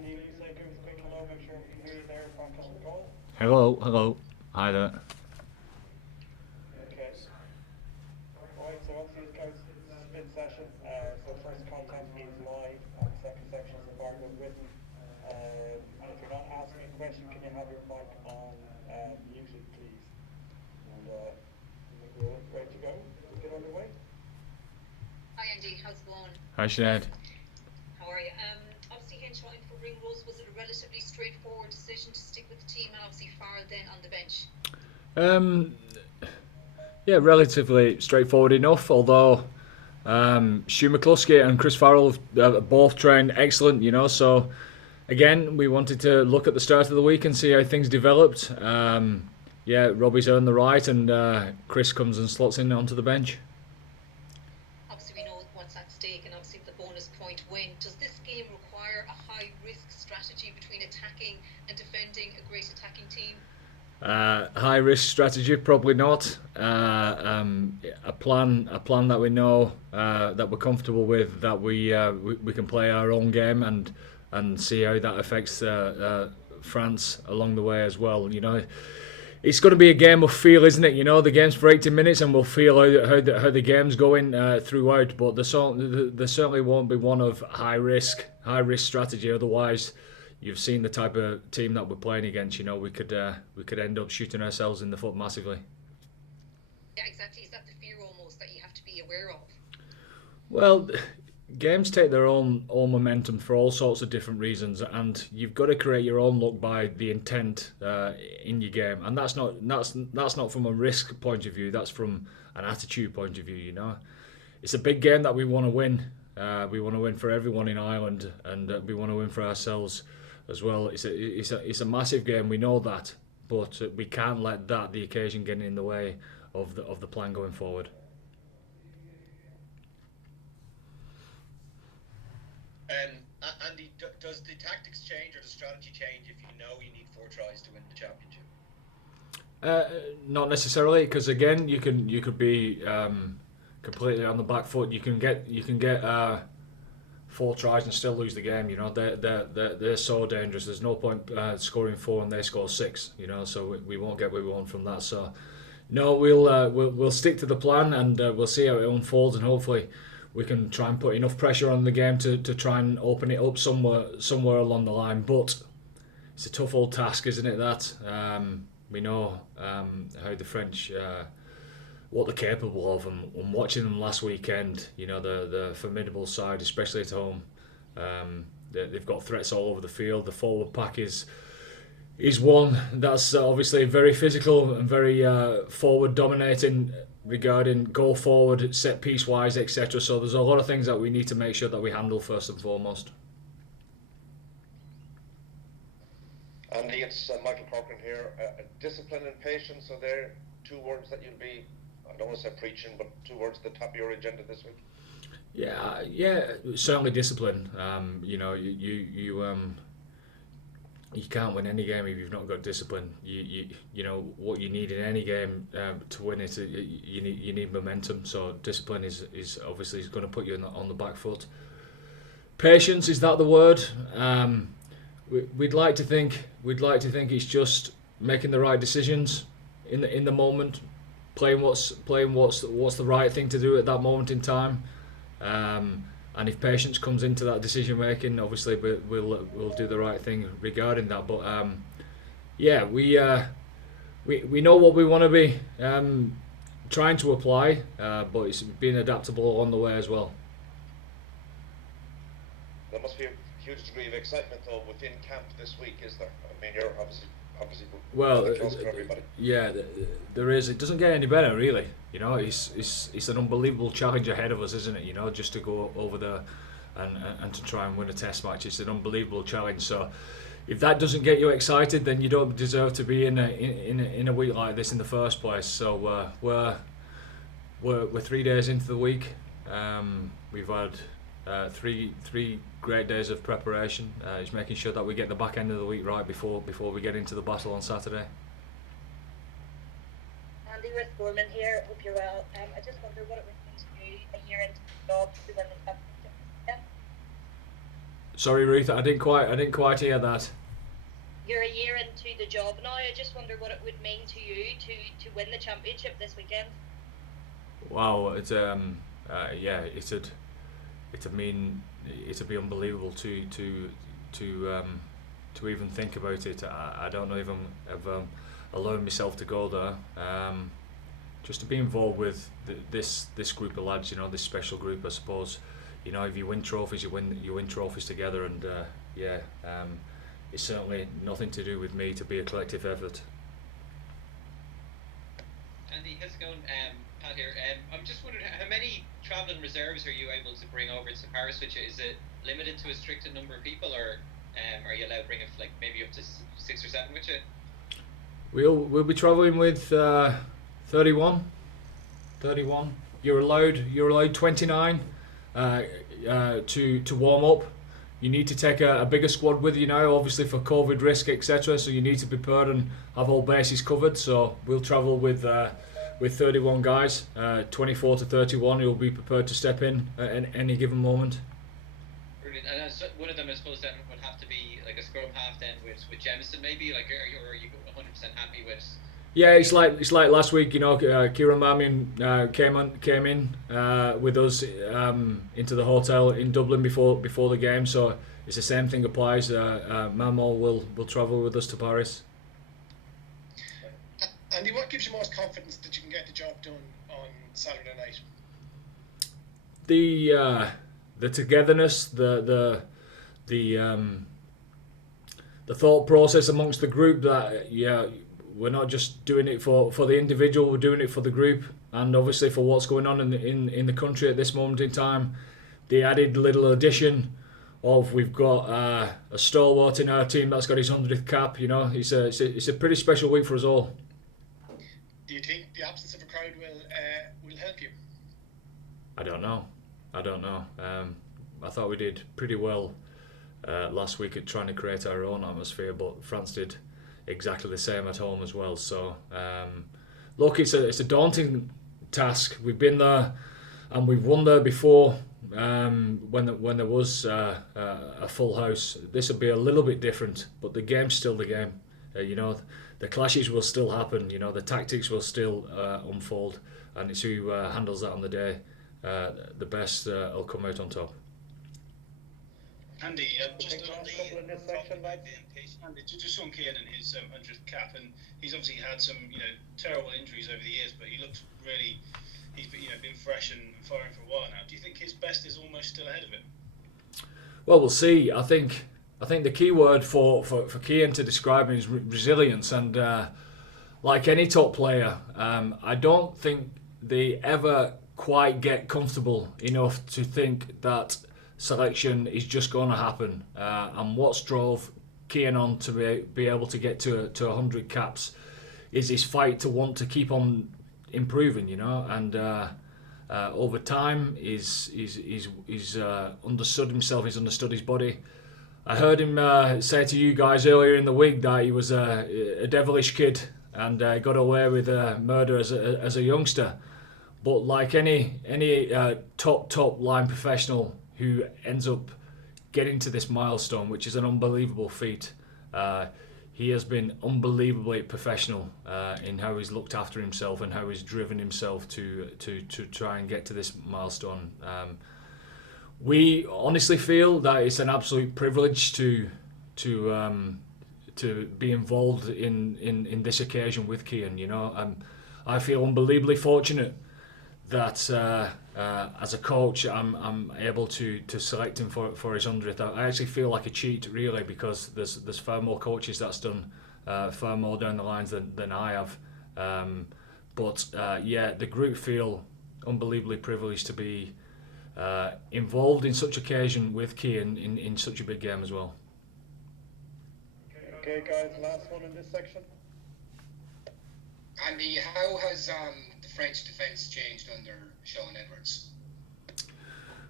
Andy, you say give us a quick hello, make sure we can hear you there back on the call. Hello. Hi there. Okay. Alright, so obviously this goes split session. So first content is live and second section is embargoed written. And if you're not asking a question, can you have your mic on muted, please? And I think we're ready to go. Let's get underway. Hi Andy, how's it going? Hi Sinead. How are you? Obviously Henshine for Ringrose, was it a relatively straightforward decision to stick with the team and obviously Farrell then on the bench? Yeah, relatively straightforward enough, although Stu McCluskey and Chris Farrell have both trained excellent, so again, we wanted to look at the start of the week and see how things developed. Robbie's earned the right and Chris comes and slots in onto the bench. Obviously we know what's at stake and obviously the bonus point win. Does this game require a high risk strategy between attacking and defending a great attacking team? High risk strategy, probably not. A plan that we know that we're comfortable with, that we can play our own game and see how that affects France along the way as well. It's going to be a game of feel, isn't it? The game's for 80 minutes, and we'll feel how the game's going throughout. But there certainly won't be one of high risk strategy. Otherwise, you've seen the type of team that we're playing against. We could end up shooting ourselves in the foot massively. Yeah, exactly. Is that the fear almost that you have to be aware of? Well, games take their own momentum for all sorts of different reasons, and you've got to create your own look by the intent in your game, and that's not from a risk point of view. That's from an attitude point of view. It's a big game that we want to win. We want to win for everyone in Ireland, and we want to win for ourselves as well. It's a massive game. We know that, but we can't let the occasion get in the way of the plan going forward. Andy, does the tactics change or the strategy change if you know you need 4 tries to win the championship? Not necessarily, because again, you could be completely on the back foot. You can get 4 tries and still lose the game. They're so dangerous. There's no point scoring 4 and they score 6. So we won't get what we want from that. So no, we'll stick to the plan and we'll see how it unfolds, and hopefully we can try and put enough pressure on the game to try and open it up somewhere along the line. But it's a tough old task, isn't it? That we know how the French, what they're capable of, and watching them last weekend, the formidable side, especially at home. They've got threats all over the field. The forward pack is one that's obviously very physical and very forward dominating regarding goal forward, set piece wise, etc. So there's a lot of things that we need to make sure that we handle first and foremost. Andy, it's Michael Corcoran here. Discipline and patience, are there 2 words that you'll be, I don't want to say preaching, but 2 words at the top of your agenda this week? Yeah, certainly discipline. You can't win any game if you've not got discipline. You know what you need in any game to win it. You need momentum. So discipline is obviously going to put you on the back foot. Patience, is that the word? We'd like to think it's just making the right decisions in the moment, playing what's the right thing to do at that moment in time. And if patience comes into that decision making, obviously we'll do the right thing regarding that. But we know what we want to be trying to apply, but it's being adaptable on the way as well. There must be a huge degree of excitement though within camp this week, is there? I mean, you're obviously close to everybody. Yeah, there is. It doesn't get any better, really. It's an unbelievable challenge ahead of us, isn't it? Just to go over there and to try and win a test match. It's an unbelievable challenge. So if that doesn't get you excited, then you don't deserve to be in a week like this in the first place. So we're 3 days into the week. We've had three great days of preparation. It's making sure that we get the back end of the week right before we get into the battle on Saturday. Andy Gorman here. Hope you're well. I just wonder what it would mean to you a year into the job to win the championship. Sorry, Ruth, I didn't quite hear that. You're a year into the job now. I just wonder what it would mean to you to win the championship this weekend. Wow, it'd be unbelievable to even think about it. I don't know if I'm allowing myself to go there. Just to be involved with this group of lads, this special group, I suppose. If you win trophies, you win trophies together, and it's certainly nothing to do with me, to be a collective effort. Andy, how's it going? Pat here. I'm just wondering, how many travelling reserves are you able to bring over to Paris with you? Is it limited to a restricted number of people, or are you allowed to bring maybe up to 6 or 7 with you? We'll be travelling with 31. You're allowed 29 to warm up. You need to take a bigger squad with you now, obviously for COVID risk, etc. So you need to be prepared and have all bases covered. So we'll travel with 31 guys, 24 to 31 who will be prepared to step in at any given moment. Brilliant. And one of them, I suppose, then would have to be like a scrum half then with Jemison, maybe. Like, are you 100% happy with? Yeah, it's like last week. Kieran Marmion came in with us into the hotel in Dublin before the game. So it's the same thing applies. Mamo will travel with us to Paris. Andy, what gives you most confidence that you can get the job done on Saturday night? The togetherness, the thought process amongst the group that we're not just doing it for the individual, we're doing it for the group, and obviously for what's going on in the country at this moment in time. The added little addition of we've got a stalwart in our team that's got his 100th cap. It's a pretty special week for us all. Do you think the absence of a crowd will help you? I don't know. I thought we did pretty well last week at trying to create our own atmosphere, but France did exactly the same at home as well. So look, it's a daunting task. We've been there and we've won there before when there was a full house. This will be a little bit different, but the game's still the game. The clashes will still happen. The tactics will still unfold, and it's who handles that on the day the best will come out on top. Andy, just on the Andy, just on Keane and his 100th cap, and he's obviously had some terrible injuries over the years, but he looks really, he's been fresh and firing for a while now. Do you think his best is almost still ahead of him? Well, we'll see. I think the key word for Keane to describe him is resilience, and like any top player, I don't think they ever quite get comfortable enough to think that selection is just going to happen. And what's drove Keane on to be able to get to 100 caps is his fight to want to keep on improving, and over time he's understood himself, he's understood his body. I heard him say to you guys earlier in the week that he was a devilish kid and got away with murder as a youngster. But like any top line professional who ends up getting to this milestone, which is an unbelievable feat, he has been unbelievably professional in how he's looked after himself and how he's driven himself to try and get to this milestone. We honestly feel that it's an absolute privilege to be involved in this occasion with Kian. I feel unbelievably fortunate that as a coach I'm able to select him for his 100th. I actually feel like a cheat, really, because there's far more coaches that's done far more down the lines than I have. But the group feel unbelievably privileged to be involved in such occasion with Kian in such a big game as well. Okay, guys, last one in this section. Andy, how has the French defence changed under Sean Edwards?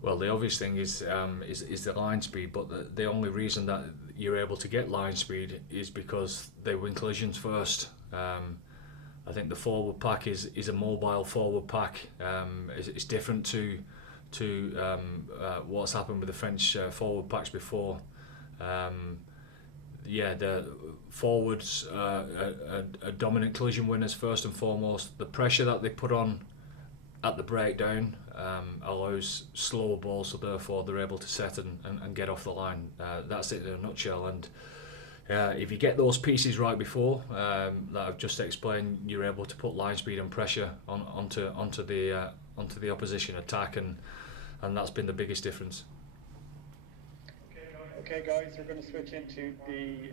Well, the obvious thing is the line speed, but the only reason that you're able to get line speed is because they win collisions first. I think the forward pack is a mobile forward pack. It's different to to what's happened with the French forward packs before. The forwards are dominant collision winners first and foremost. The pressure that they put on at the breakdown allows slower balls, so therefore they're able to set and get off the line. That's it in a nutshell. And if you get those pieces right before that I've just explained, you're able to put line speed and pressure onto the opposition attack, and that's been the biggest difference. Okay guys, we're going to switch into the